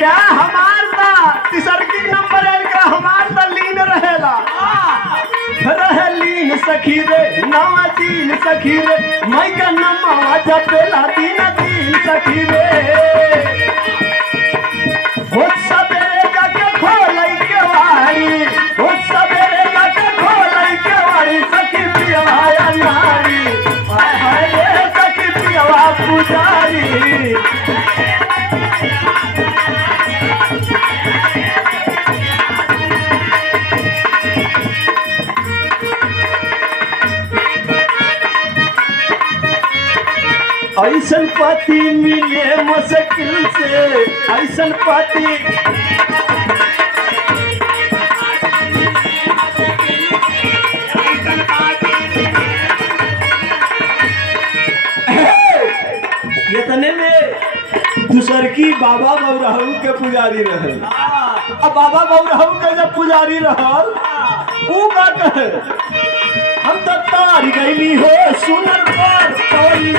क्या हमार ता तीसर की नंबर आइल का हमार ता लीन रहेला रहे लीन सखी रे नवा तीन सखी रे मैं का नमवा जपेला तीन तीन सखी रे हो सबेरे जाके खोलाई के वाड़ी हो सबेरे जाके खोलाई के वाड़ी सखी पिया नारी हाय हाय रे सखी पिया पुजारी ऐसन पति मिले मुश्किल से ऐसन पति इतने में दूसर की बाबा बौराहू के पुजारी रहल अब बाबा बौराहू के जब पुजारी रहल ऊ का कहे हम तो तार गईली हो सुनर पर कोई